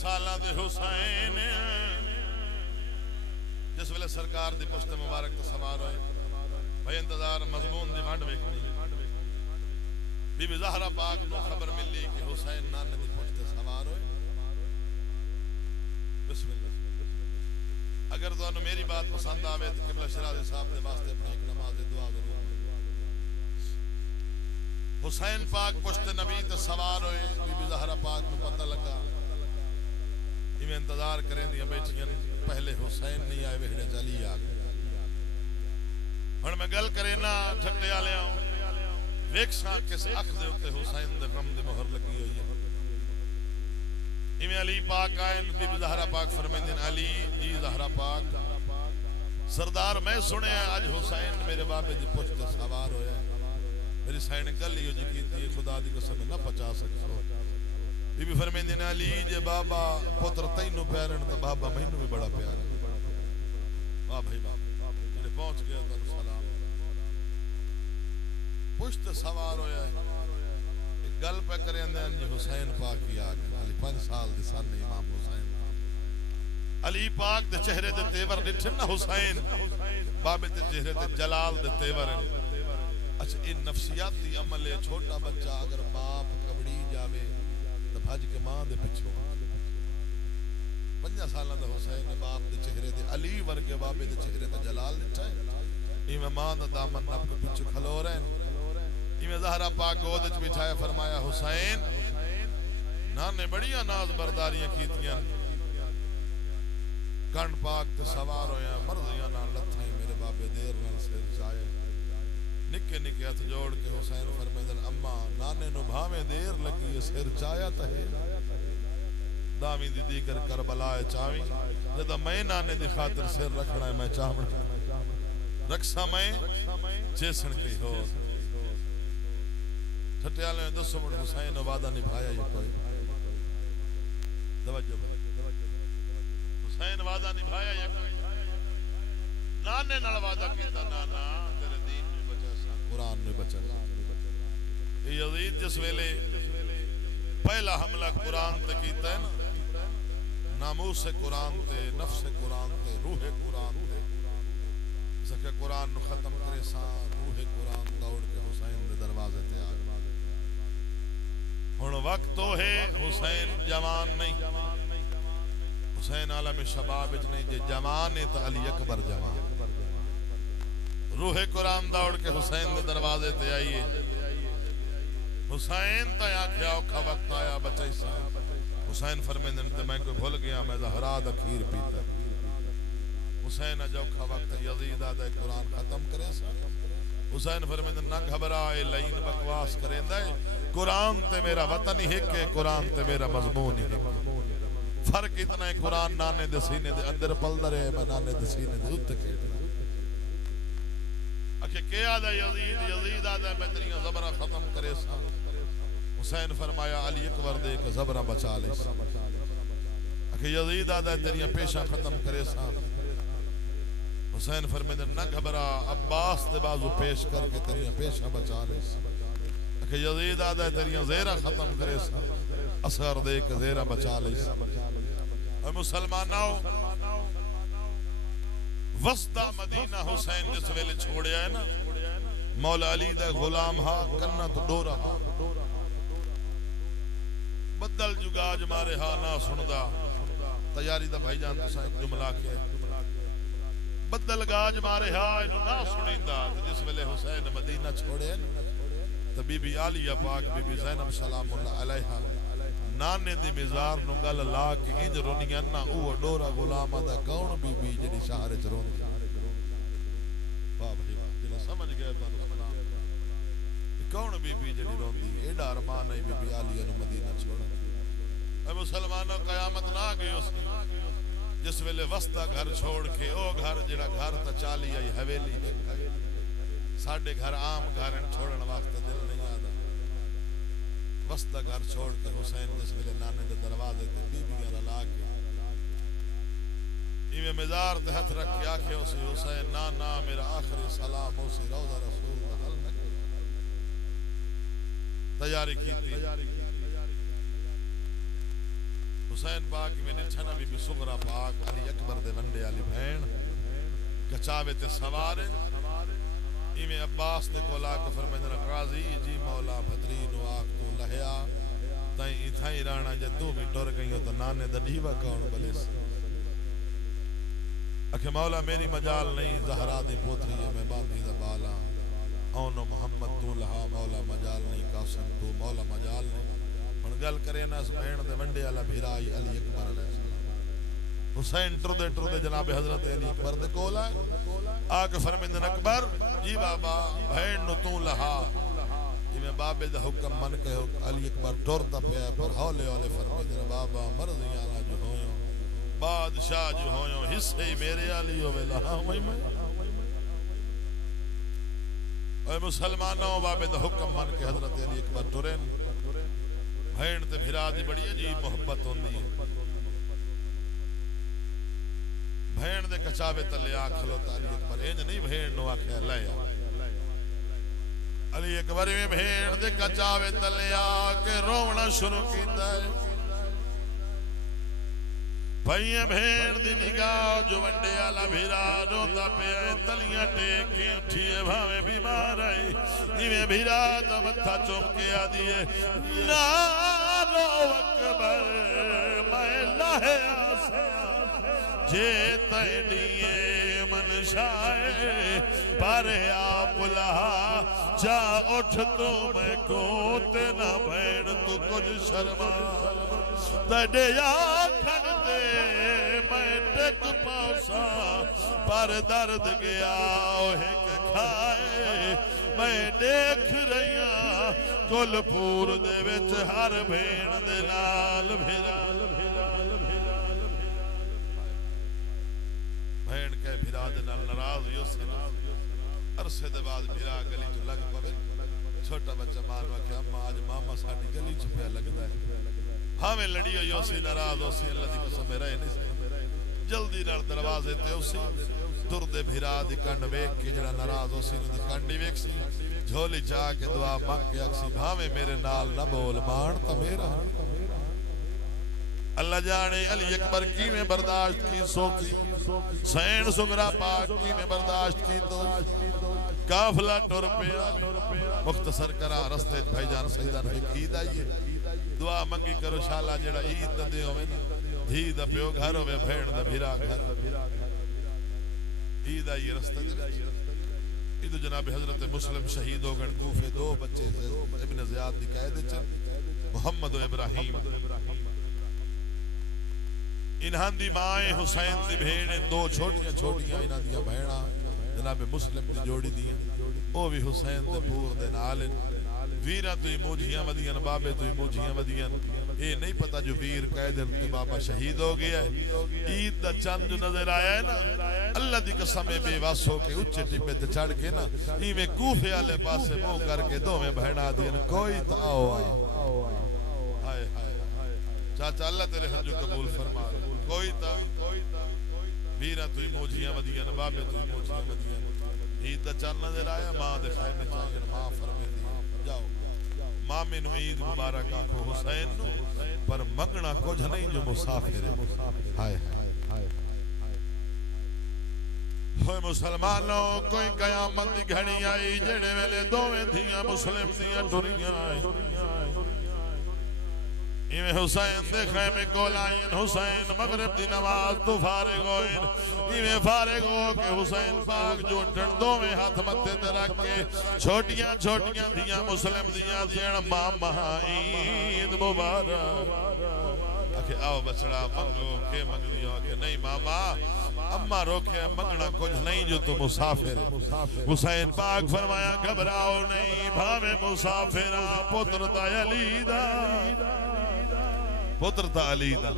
सालां दे हुसैन जिस वेले सरकार दी पुश्त मुबारक तो सवार होए भाई इंतजार मजमून दी वंड वेखनी बीबी ज़हरा पाक नूं खबर मिली कि हुसैन नाने दी पुश्त ते सवार होए। बिस्मिल्लाह। अगर तुहानू मेरी बात पसंद आवे तो किबला शराजी साहब के वास्ते अपनी एक नमाज दुआ जरूर। हुसैन पाक पुश्त नबी ते सवार होए बीबी ज़हरा पाक नूं पता लगा इवें इंतजार करें दियां बैठियां पहले हुसैन नहीं आए वेखड़े चली आ गए। हुण मैं गल करे ना ठट्टे वालियां वेखसां किस अख दे उत्ते हुसैन दे गम दी मोहर लगी हुई है। इवें अली पाक आए बीबी ज़हरा पाक फरमांदे अली जी ज़हरा पाक सरदार मैं सुने अज हुसैन मेरे बाबे दी पुश्त ते सवार होया मेरी सैन गल ही जी कीती खुदा दी कसम ना पचा सकदो। बीबी फरमांदी ने अली जे बाबा पुत्र तैनू प्यारे तो बाबा मैनू भी बड़ा प्यारा। वाह भाई वाह जेड़े पहुंच गए तुहानू सलाम। पुश्त सवार होया एक गल पे करेंदे जी हुसैन पाक की आ गए अली 5 साल दे सन इमाम हुसैन अली पाक दे चेहरे दे तेवर दिठे ना हुसैन बाबे दे चेहरे ते जलाल दे तेवर। अच्छा ये नफसियाती अमल है छोटा बच्चा अगर बाप कबड़ी जावे तो भज के मां दे पिछो 5 साल दा हुसैन ने बाप दे चेहरे दे अली वर्गे बाबे दे चेहरे ते जलाल दिठा इवें मां दा दामन नप के पिछो खलो रहे इवें ज़हरा पाक गोद च बिठाया फरमाया हुसैन नाने बड़िया नाज बरदारियां कीतियां गण पाक ते सवार होया मर्जियां नाल लथाई मेरे बाबे देर नाल सिर चाए निके निके हथ जोड़ के हुसैन फरमांदे अम्मा नाने नु भावे देर लगी सिर चाया तहे दावी दी दीकर करबलाए चावी जद मैं नाने दी खातिर सिर रखना है मैं चावण रखसा मैं जैसन के हो ठट्याले दसो मिनट हुसैन वादा निभाया ये कोई तवज्जो हुसैन वादा निभाया या कोई नाने नाल वादा कीता नाना तेरे दीन नु बचा सा कुरान नु बचा ये यजीद जिस वेले पहला हमला कुरान ते कीता है ना नामूस कुरान ते नफ्स कुरान ते रूह कुरान ते सके कुरान नु खत्म करे सा रूह कुरान दौड़ के हुसैन दे दरवाजे ते आ गया। हुण वक्त तो है हुसैन जवान नहीं हुसैन आलम शबाब विच नहीं जे जवान है तो अली अकबर जवान रूह कुरान दौड़ के हुसैन दे दरवाजे ते आईए हुसैन ता आख्या औखा वक्त आया बचाई सा हुसैन फरमांदे ते मैं कोई भूल गया मैं ज़हरा दा खीर पीता हुसैन अज औखा वक्त यजीद आदा कुरान खत्म करे सा हुसैन फरमांदे ना घबरा ए लाइन बकवास करेंदा है कुरान ते मेरा वतन ही एक है कुरान ते मेरा मजमून ही है फर्क इतना है कुरान नाने दे सीने दे अंदर पलदा रहे मैं नाने दे सीने दे उत्ते के अके के आदा यजीद आदा मैं तेरियां ज़बरा खत्म करे सा हुसैन फरमाया अली अकबर दे के ज़बरा बचा ले अके यजीद आदा तेरियां पेशा खत्म करे सा हुसैन फरमाते ना घबरा अब्बास दे बाजू पेश करके तेरियां पेशा बचा ले अके यजीद आदा तेरियां ज़ेरा खत्म करे सा असर दे के ज़ेरा बचा ले और मुसलमानों वस्ता मदीना हुसैन जिस वेले छोड़या है ना मौला अली दा गुलाम हा कन्ना तो डोरा बदल जुगाज मारे हा ना सुनदा तैयारी दा भाईजान तुसा एक जुमला के बदल गाज मारे हा इनु ना सुनिंदा जिस वेले हुसैन मदीना छोड़े तो बीबी आलिया पाक बीबी ज़ैनब सलामुल्लाह अलैहा नाने दी मिजार नु गल ला के इंज रोनियां ना ओ डोरा गुलाम दा कौन बीबी जेडी शहर च रोंदी वाह भाई वाह जेड़ा समझ गया तानु सलाम कौन बीबी जेडी रोंदी एडा अरमान है बीबी आलिया नु मदीना छोड़ ए मुसलमानों कयामत ना आ गई उसकी जिस वेले वस्ता घर छोड़ के ओ घर जेड़ा घर ता चाली आई हवेली साडे घर आम घर छोड़न वास्ते दिल नहीं आता वस्ता घर छोड़ के हुसैन जिस वेले नाने दे दरवाजे ते बीबियां रला के इवें मजार ते हाथ रख के आखे उसे हुसैन ना ना मेरा आखिरी सलाम उसे रोजा रसूल दा हल न तैयारी कीती हुसैन पाक में निठा ना बीबी सुगरा पाक अली अकबर दे वंडे वाली भैन कचावे ते सवार इवें अब्बास दे कोल आके फरमांदा काजी जी मौला भतरी नु आख तू लहया तई इथाई राणा जे तू भी डर गई तो नाने दा दीवा कौन बलेस अखे मौला मेरी मजाल नहीं ज़हरा दी पोतरी है मैं बांधी दा बाला औनो मोहम्मद तू लहा मौला मजाल नहीं कासिम तू मौला मजाल नहीं हुण गल करे ना भैन दे वंडे वाला भिराई अली अकबर अलैहिस्सलाम हुसैन टुरदे टुरदे जनाब हजरत अली अकबर दे कोल आके फरमांदे अकबर जी बाबा भैन नु तू लहा जिवें बाबे दा हुक्म मन के अली अकबर टुरदा पिया पर हौले हौले फरमांदे बाबा मर्जी आला जो होयो बादशाह जो होयो हिस्से मेरे आली होवे लहा मैं ओए मुसलमानों बाबे दा हुक्म मन के हजरत अली अकबर टुरन भैन ते भिरा दी बड़ी अजीब मोहब्बत होंदी है भैन दे कचावे तले आ खलोता अली अकबर इंज नहीं भैन नु आखे ले अली अकबर में भैन दे कचावे तले आके रोवना शुरू कीता है भैया भैन दी निगाह जो वंडे वाला भिरा रोंदा पे तलियां टेक के उठिए भावे बीमार आई इवें भिरा दा मत्था चुम के आ दिए ना रो अकबर मैं लाहे आसे जे तैनिए मनशाए पर आप लहा जा उठ तो मैं को ते ना भैन तू कुछ शर्मा तड़े आखन दे मैं टेक पासा पर दर्द गया एक खाए मैं देख रही कुलपुर दे विच हर भैन दे नाल भिरा भैन के भिरा दे नाल नाराज हुई उस अरसे दे बाद भिरा गली च लग पवे छोटा बच्चा मान आखे अम्मा आज मामा साडी गली च पे लगदा है हावे लड़ी हो योसी नाराज होसी अल्लाह दी कसम मेरा नहीं जल्दी नाल दरवाजे ते उसी तुरदे भिरा दी कंड वेख के जड़ा नाराज होसी दी कंडी वेख सी झोली चा के दुआ मांग के अक्सी भावे मेरे नाल न बोल मान ता मेरा अल्लाह जाने अली अकबर की में बर्दाश्त की सोकी सैन सुगरा पाक की में बर्दाश्त की तो काफिला टुर पिया मुख्तसर करा रस्ते भाईजान सईदा ने ईद आई है दुआ मंगी करो शाला जेड़ा ईद दे होवे ना धी दा प्यो घर होवे भैन दा भिरा घर ईद आई रस्ते ईद जनाब हजरत मुस्लिम शहीद हो गए कूफे दो बच्चे इब्न ज़ियाद दी कैद च मोहम्मद और इब्राहिम इन्हां दी माए हुसैन दी भेण दो छोटियां छोटियां इन्हां दी भैणा जनाब मुस्लिम दी जोड़ी दी ओ भी हुसैन दे पूर दे नाल वीरा तो मूजियां वदियां बाबे तो मूजियां वदियां ये नहीं पता जो वीर कैदर के बाबा शहीद हो गया है ईद दा चंद जो नजर आया है ना अल्लाह दी कसम बेवस हो के उच्चे टिब्बे ते चढ़ के ना इवें कूफे वाले पासे मुंह करके दोवें बहना दियन कोई ता आओ हाय हाय चाचा अल्लाह तेरे हजू कबूल फरमा कोई ता वीरा तो मूजियां वदियां बाबे तो मूजियां वदियां ईद दा चंद नजर आया मां दे खैमे चाहन मां फरमे जाओ मामे नु ईद मुबारक आखो हुसैन नु पर मंगना कुछ नहीं जो मुसाफिर है हाय हाय होए मुसलमानों कोई कयामत दी घड़ी आई जेड़े वेले दोवें धियां मुस्लिम दियां टुरियां इवें हुसैन दे खैमे कोल आइन हुसैन मगरिब दी नमाज तो फारिग होइन इवें फारिग हो के हुसैन पाक जो दोवें हाथ मत्थे ते रख के छोटियां छोटियां दियां मुस्लिम दियां देन मामा ईद मुबारक आखे आओ बछड़ा मंगो के मंगदी हो के नहीं मामा अम्मा रोके मंगना कुछ नहीं जो तू मुसाफिर है हुसैन पाक फरमाया घबराओ नहीं भावे मुसाफिरा पुत्र दा अली दा पुत्र ता अली दा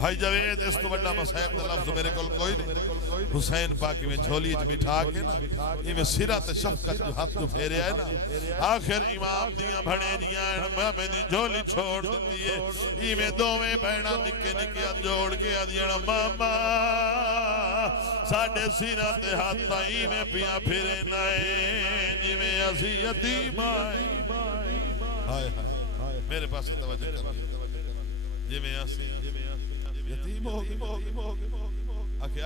भाई जवेद इस तो बड़ा मसैब दा लफ्ज मेरे कोल कोई नहीं हुसैन पाक में झोली च बिठा के ना इवें सिरा ते शफकत जो हाथ तो फेरिया है ना आखिर इमाम दियां भणे दियां मैं दी झोली छोड़ दित्ती है इवें दोवें बहना निक्के निक्के जोड़ के आदियां मामा साडे सिरा ते हाथ इवें पिया फिरे नाए जिवें असी यतीम आए हाय हाय मेरे पास तवज्जो कर जिवें असीं यतीम हो गए आखे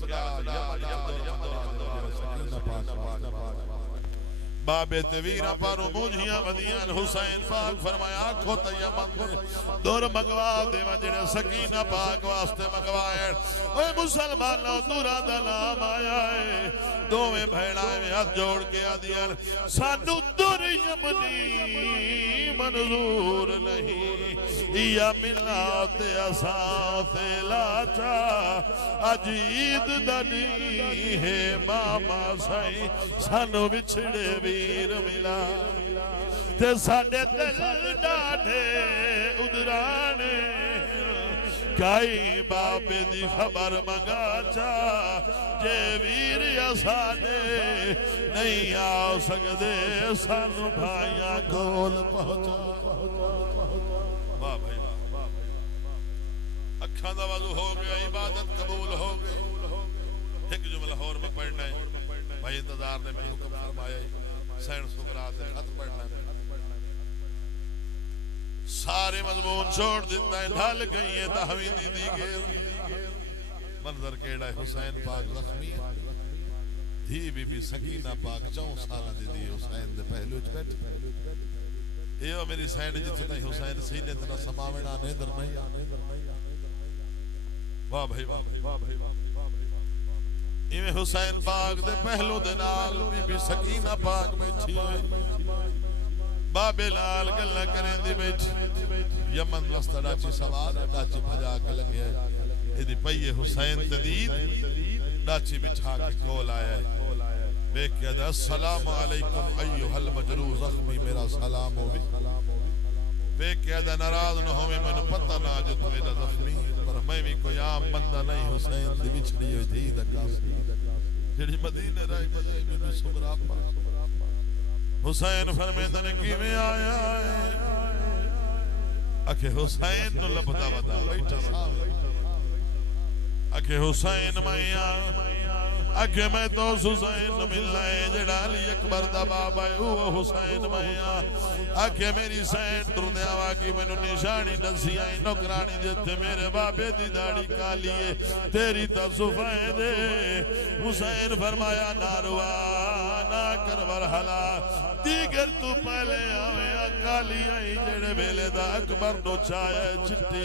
खुदा बाबे ते वीरा पारो मुझियां वदियां हुसैन पाक फरमाया आखो तयमन दूर मंगवा देवा जेड़े सकीना पाक वास्ते मंगवाए ओए मुसलमानों दूरा दा नाम आया है दोवें भैणा में हाथ जोड़ के आदियां सानू दूर यमनी मंजूर नहीं या मिलात असां ते लाचा अज ईद दनी है मामा साईं सानू विछड़े वीर मिला ते साडे दिल डाठे उदराने काई बाबे दी खबर मंगा चा जे वीर या साडे नहीं आ सकदे सानू भाइयां कोल पहुंचा वाह भाई वाह अखां दा वज़ू हो गया इबादत कबूल हो गई एक जुमला और में पढ़ना है भाई इंतजार ने मैं हुक्म फरमाया सैन सुगरात दे खत पढ़ना है सारे मजमून छोड़ दिता है ढल गई है दहवीं दी गेर मंजर केड़ा है हुसैन पाक जख्मी धी बीबी सकीना पाक 4 साल दी दी हुसैन दे पहलू च बैठ ए मेरी सैन जिथे नहीं हुसैन सीने ते ना समावना नेदर नहीं वाह भाई वाह वाह भाई वाह इवें हुसैन पाक दे पहलू दे नाल बीबी सकीना पाक बैठी होई बाबे लाल गल्ला करेंदी बैठी यमन रस्ता डाची सवार डाची भजा के लगे इदी पईए हुसैन तदीद डाची बिछा के कोल आया है देख के अस्सलाम वालेकुम अय्युहल मजरूह जख्मी मेरा सलाम होवे देख के नाराज न होवे मैंने पता ना जे तू मेरा जख्मी पर मैं भी कोई आम बंदा नहीं हुसैन दी बिछड़ी हुई धी दा कासी जेड़ी मदीने रही बीबी सुगरा पाक हुसैन फरमांदे ने किवें आया है आखे हुसैन नु लभदा वदा बैठा आखे हुसैन मैया आखे मैं तो हुसैन मिलना है जेड़ा अली अकबर दा बाबा है वो हुसैन मैया आखे मेरी सैन दुरने आवा की मैनू निशानी दसी आई नौकरानी जिथे मेरे बाबे दी दाढ़ी काली है तेरी तो सफेद हुसैन फरमाया नारवा ना कर वरहला दीगर तू पहले आवे काली आई जेड़े वेले दा अकबर नो छाया चिट्टी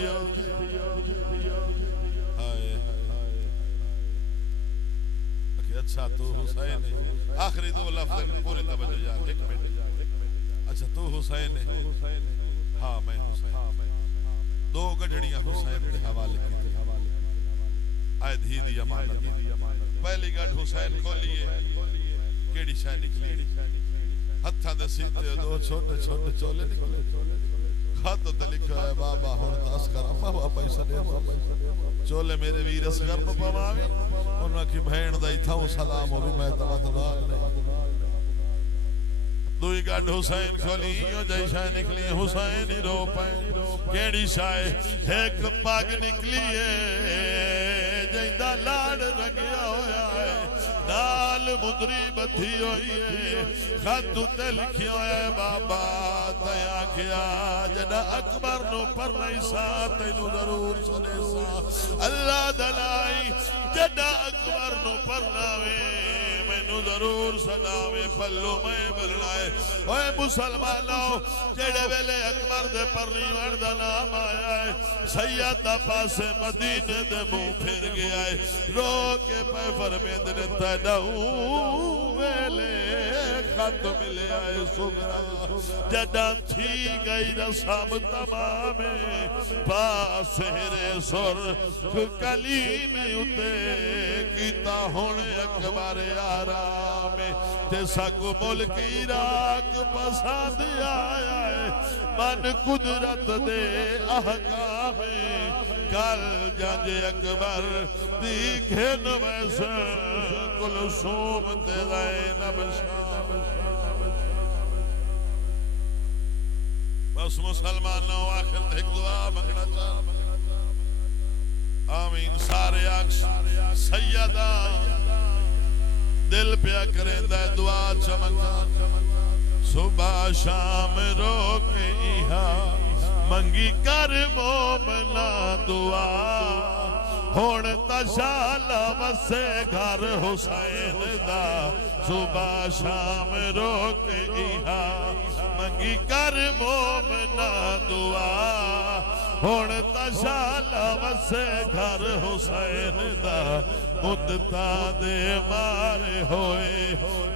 अच्छा तू हुसैन है आखिरी दो लफ्ज पूरी तवज्जो यार एक मिनट अच्छा तू हुसैन है हां मैं हुसैन दो गढ़ड़ियां हुसैन के हवाले की आए धी दी अमानत पहली गढ़ हुसैन खोलिए केड़ी शय निकली हत्थां दे सीते दो छोटे छोटे चोले निकले खत ते लिखा है बाबा हुन तो असगर अम्मा बाबा पैसा दे चोले मेरे वीर असगर नु पवावे उन्हां की भेण दा इथां सलाम हो भी मैं तवदनाल दुई गढ़ हुसैन खोली ओ जैसा निकली हुसैन रो पे केड़ी शाय एक पग निकली है जैदा लाड़ रंगया होया है नाल मुदरी बधी होई है खत ते लिखिया है बाबा तया गया जदा अकबर नो पर नहीं सा तैनू जरूर सुने सा अल्लाह दलाई जदा अकबर नो पर नावे मैनू जरूर सदावे पल्लो मैं बलनाए ओए मुसलमानों जेड़े वेले अकबर दे परनीवण दा नाम आया है सैयद दा पासे मदीने दे मुंह फिर गया है रो के पे फरमेंदे ने तड़ा वेले खत मिले आए सुगरा जदा थी गई रसम तमाम पासे रे सुर कलीम उते कीता हुण अकबर आराम ते सगु मुल्क इराक पसंद आया है मन कुदरत दे अहकाम कल जज अकबर दी घेन वैस कुलसूम ते ज़ैनब बस मुसलमानों आखिर एक दुआ मंगना चाह आमीन सारे अक्स सैयदा दिल प्या करेंदा दुआ चमका सुबह शाम रोके इहा मंगी कर मोमना दुआ हुण तशाला वसे घर हुसैन दा सुबह शाम रोक इहा मंगी कर मोमना दुआ हुण तशाला वसे घर हुसैन दा मुद्दता दे मारे होए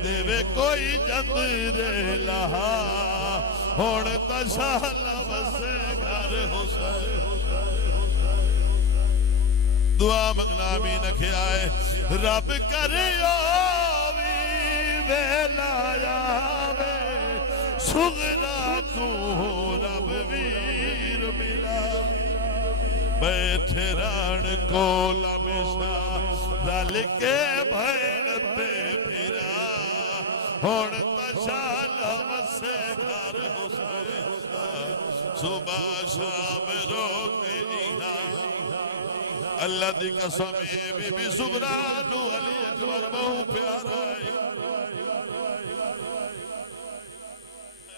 देवे कोई जंदरे लहा हुण तशाला वसे घर हुसैन दुआ मंगना भी न खियाए रब करे वेलाया वे सुगरा को रब वीर मिला बैठे राण को लमेशा रल के भैन पे फिरा हुण तशाला वसे घर हुसैन सुबह शाम रोक इहा अल्लाह दी कसम बीबी सुगरा नू अली अकबर बहु प्यारा है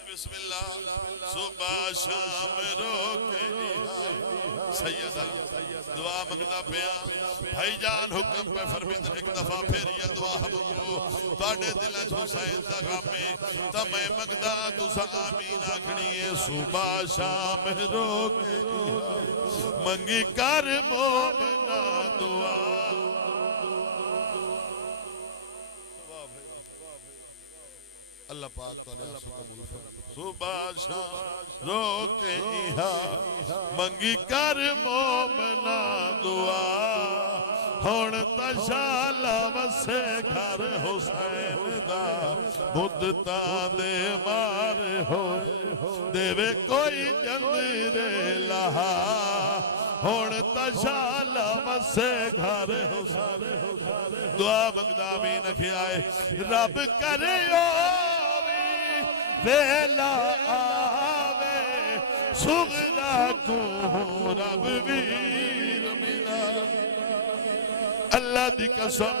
बिस्मिल्लाह सुबह शाम रोके सैयदा दुआ मंगदा पिया भाईजान हुक्म पे फरमाते एक दफा फिर ये दुआ मंगो ताड़े दिल च हुसैन दा गम है ता मैं मंगदा तुसा आमीन आखनी है सुबह शाम रोके मंगी कर मोमना दुआ अल्लाह पाक तआला कबूल फरमाए सुबह शाम रोके इहा मंगी कर मोमना दुआ हुण तशाला वसे घर हुसैन दा मुद्दता दे मार होए देवे कोई जंदरे लहा हुण तशाला वसे घर हुसैन दुआ मंगदा भी न खियाए रब करे वेला आवे सुगरा को रब वीर मिला अल्लाह दी कसम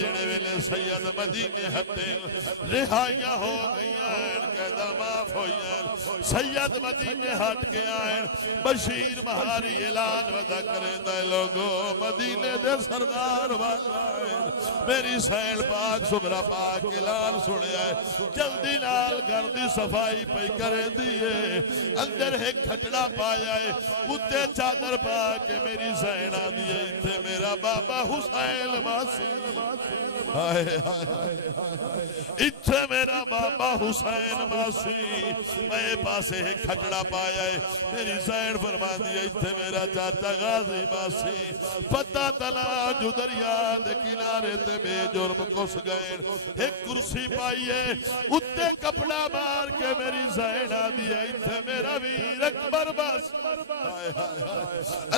जेड़े वेले सैयद मदीने हटे रिहाइयां हो गईयां कैदा माफ होईयां सैयद मदीने हट के आए बशीर महारी ऐलान वदा करेंदा लोगो मदीने दे सरदार वाला मेरी सैन पाक सुगरा पाक ऐलान सुनिया जल्दी नाल घर दी सफाई पई करेंदी है अंदर एक खटड़ा पाया है उत्ते चादर पा के मेरी सैन आंदी है इत्थे मेरा बाबा हुसैन वासी हाय हाय इत्थे मेरा बाबा हुसैन वासी मैं पासे एक खटड़ा पाया है मेरी सैन फरमांदी है इत्थे मेरा चाचा गाजी वासी पता तला जो दरिया दे किनारे ते बेजुर्म घुस गए एक कुर्सी पाई है उत्ते कपड़ा मार के मेरी सैन आंदी है इत्थे मेरा वीर अकबर बस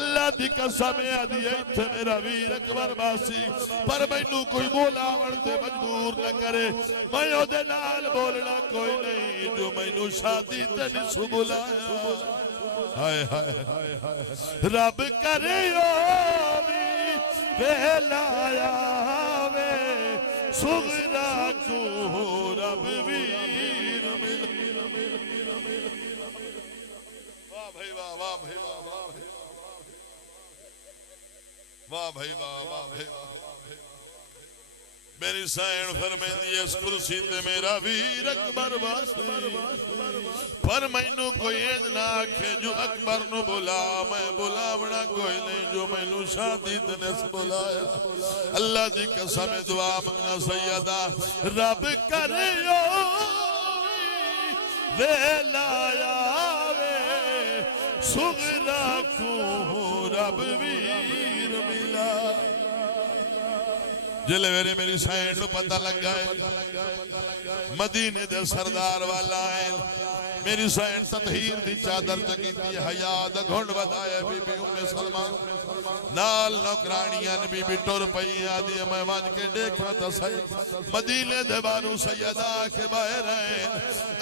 अल्लाह दी कसम आंदी है इत्थे मेरा वीर अकबर वासी पर मैनू कोई बोलावण ते मजबूर न करे मैं ओदे नाल बोलना कोई नहीं जो मैनू शादी ते नहीं बुलाया हाय हाय रब करे वेलाया वे सुगरा को रब वीर वाह भाई वाह वाह भाई वाह वाह भाई वाह वाह भाई वाह मेरी सैन फरमांदी इस कुर्सी ते मेरा वीर अकबर वासी पर मैनू कोई इंज ना आखे जो अकबर नु बुला मैं बुलावना कोई नहीं जो मैनू शादी ते नस बुलाया अल्लाह दी कसम दुआ मंगना सैयदा रब करे वेलाया वे सुगरा को रब वीर मिला जिले मेरे मेरी सैन नु पता लगा है मदीने दे सरदार वाला है मेरी सैन ततहीर दी चादर चकीती हया दा घुंड वधाया बीबी उम्मे सलमा नाल नौकरानियां बीबी टुर पई आदि मैं वज के देखा त सही मदीने दे बारू सैयदा के बाहर है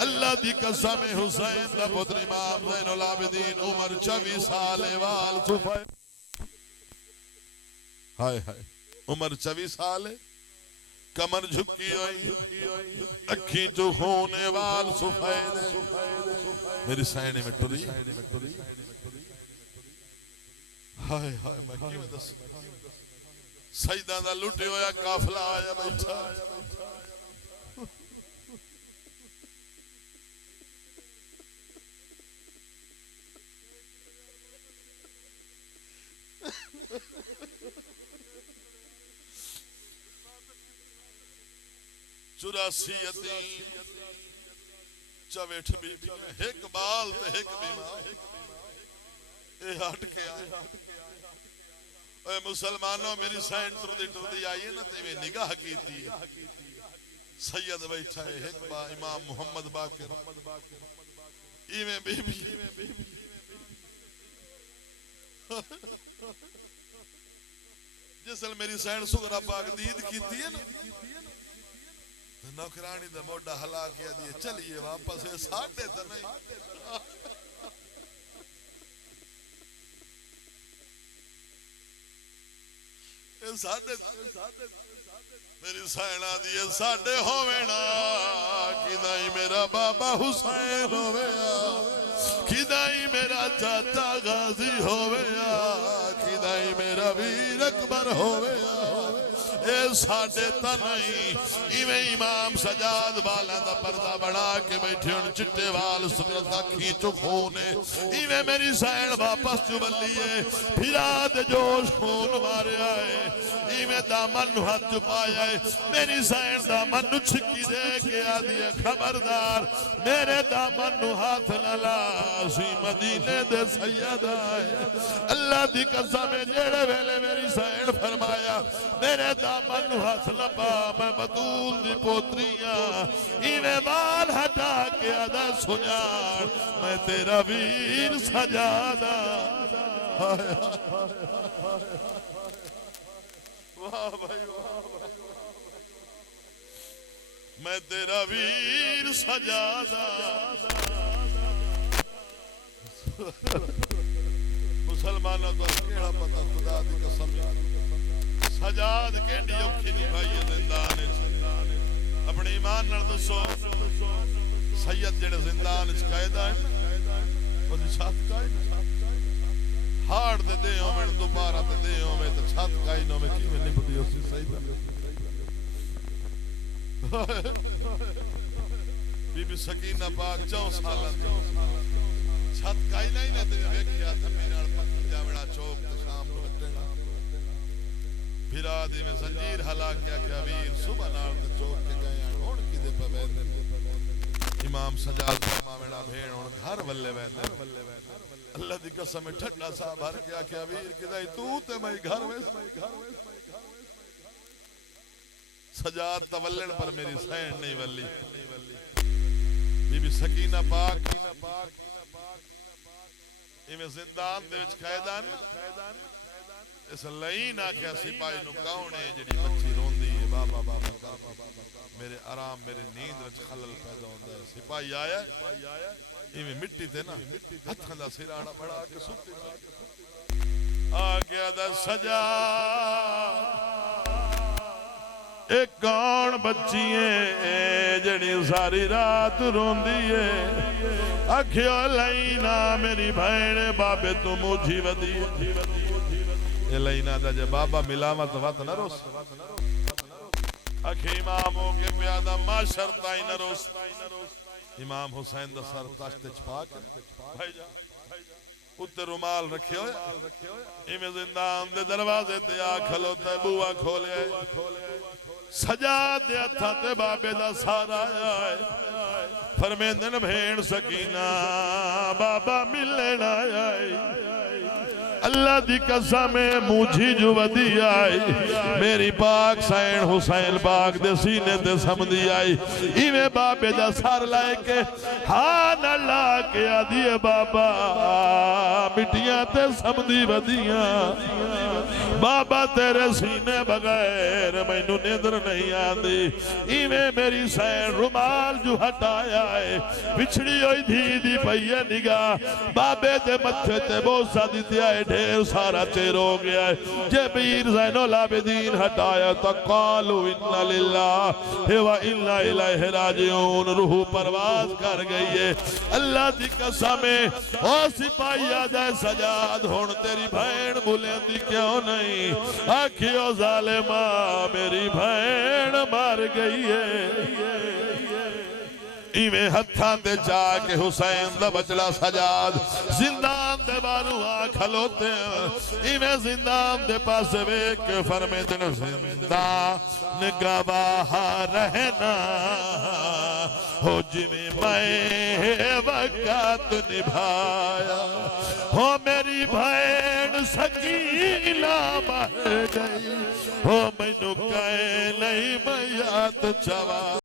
अल्लाह दी कसम हुसैन दा पुत्र इमाम ज़ैनुल आबिदीन उम्र 24 साल वाल हाय हाय उम्र 24 साल है कमर झुकी हुई, अखी चो खून वाल सफेद, मेरी सैने में टुरी। हाय हाय मैं क्यों दस सजदा दा लुटे होया काफला आया बैठा। चुरासी चवेठ बीबी एक बाल ते एक बीमार ए हट के आए। ओए मुसलमानों मेरी सैन टुरदी टुरदी आई है ना ते निगाह की थी। सैयद बैठा है एक बा इमाम मोहम्मद बाकिर इवें बीबी जिसल मेरी सैन सुगरा पाक दीद की थी है ना नौकरानी दा मोटा हला के दिए चलिए वापस है साढ़े तो नहीं। साढ़े मेरी सैना दिए साढ़े होवेना किदाई मेरा बाबा हुसैन होवेया, किदाई मेरा चाचा गाजी होवेया, किदाई मेरा वीर अकबर होवेया। साढ़े तो नहीं इवें इमाम सजाद वाला दा पर्दा बना के बैठे उन चिट्टे वाल सुगरत अखी चो खून इवें मेरी सैन वापस चुबली है। फिरा दे जोश खून मारिया है इवें दामन हाथ चुपाया है। मेरी सैन दामन छिकी दे के आदि खबरदार मेरे दामन हाथ न ला सी मदीने दे सैयदा है। अल्लाह दी कसम जेड़े वेले मेरी सैन फरमाया मेरे दामन हाथ लपा मैं बतूल दी पोतरिया इवें बाल हटा के आदा सुजान मैं तेरा वीर सजादा। वाह भाई वाह मैं तेरा वीर सजादा। मुसलमानों को केड़ा पता खुदा दी कसम सजाद केडी औखी नहीं भाई जिंदान अपने ईमान नाल दसो। सैयद जेड़े जिंदान च कायदा है ओदी छत काई हाड़ दे दे होवे दोबारा ते दे होवे ते छत काई नो में किवें निभदी उसी सैयद। बीबी सकीना पाक 4 साल दी छत काई नहीं ना ते वेखिया थम्मी नाल पक्की जावड़ा चौक ते शाम नु हटना फिरादी में जंजीर हला क्या क्या वीर सुबह नाल ते चौक के गए हुन किदे पे वेंदे इमाम सजाद मावेड़ा भेण हुन घर वल्ले वेंदे। अल्लाह दी कसम ठंडा सा भर के आख्या वीर किदे तू ते मैं घर वे सजाद तवल्लण पर मेरी सैन नहीं वल्ली। बीबी सकीना पाक इवें जिंदान दे विच कैदान इस लई ना क्या सिपाही नु कौन है जेडी बच्ची रोंदी है बाबा बाबा मेरे आराम मेरे नींद विच खलल पैदा होंदा है। सिपाही आया इवें मिट्टी ते ना हथां दा सिराना बड़ा के सुत्ती आ गया दा सजा एक कौन बच्ची है जड़ी सारी रात रोंदी है। आखियो लई ना मेरी भैण बाबे तू मुझी वदी लईना दा जे बाबा मिलावत वत न रोस अखे इमाम हो के प्यादा माशर ताई न रोस। इमाम हुसैन दा सर तश्त च पा के भाई जा उत्ते रुमाल रखियो इवें जिंदान दे दरवाजे ते आ खलोता बुआ खोले सजाद दे हत्थां ते बाबे दा सारा आया फरमेंदन भेण सकीना बाबा मिलण आया। अल्लाह दी कसम मुझी जो वदी आई मेरी पाक सैन हुसैन पाक दे सीने ते समदी आई इवें बाबे दा सर लाए के हां न ला के आदी बाबा मिटियां ते समदी वदियां बाबा तेरे सीने बगैर मैनू निंदर नहीं आती। इवें मेरी सैन रुमाल जो हटाया है पिछड़ी हुई धी दी पई है निगाह बाबे दे मथे ते बोसा दित्या है ढेर सारा चेर हो गया है। जे पीर ज़ैनुल आबिदीन हटाया तो कालू इन्ना लिल्लाहि व इन्ना इलैहि राजिऊन रूह परवाज कर गई है। अल्लाह दी कसम है ओ सिपाही आदा सजाद हुण तेरी भैन बुलेंदी क्यों नहीं आखियो जालिमा मेरी भैन मर गई है। इवें हत्थां ते जाके हुसैन दा बचड़ा सजाद जिंदान दे बारू आ खलोते इवें जिंदान दे पास वेख के फरमाते ने जिंदान गवाह रहना हो जिवें मैं वक़्त निभाया हो मेरी भैन सकीला मर गई हो मैनू कहे नहीं मैं याद चवा।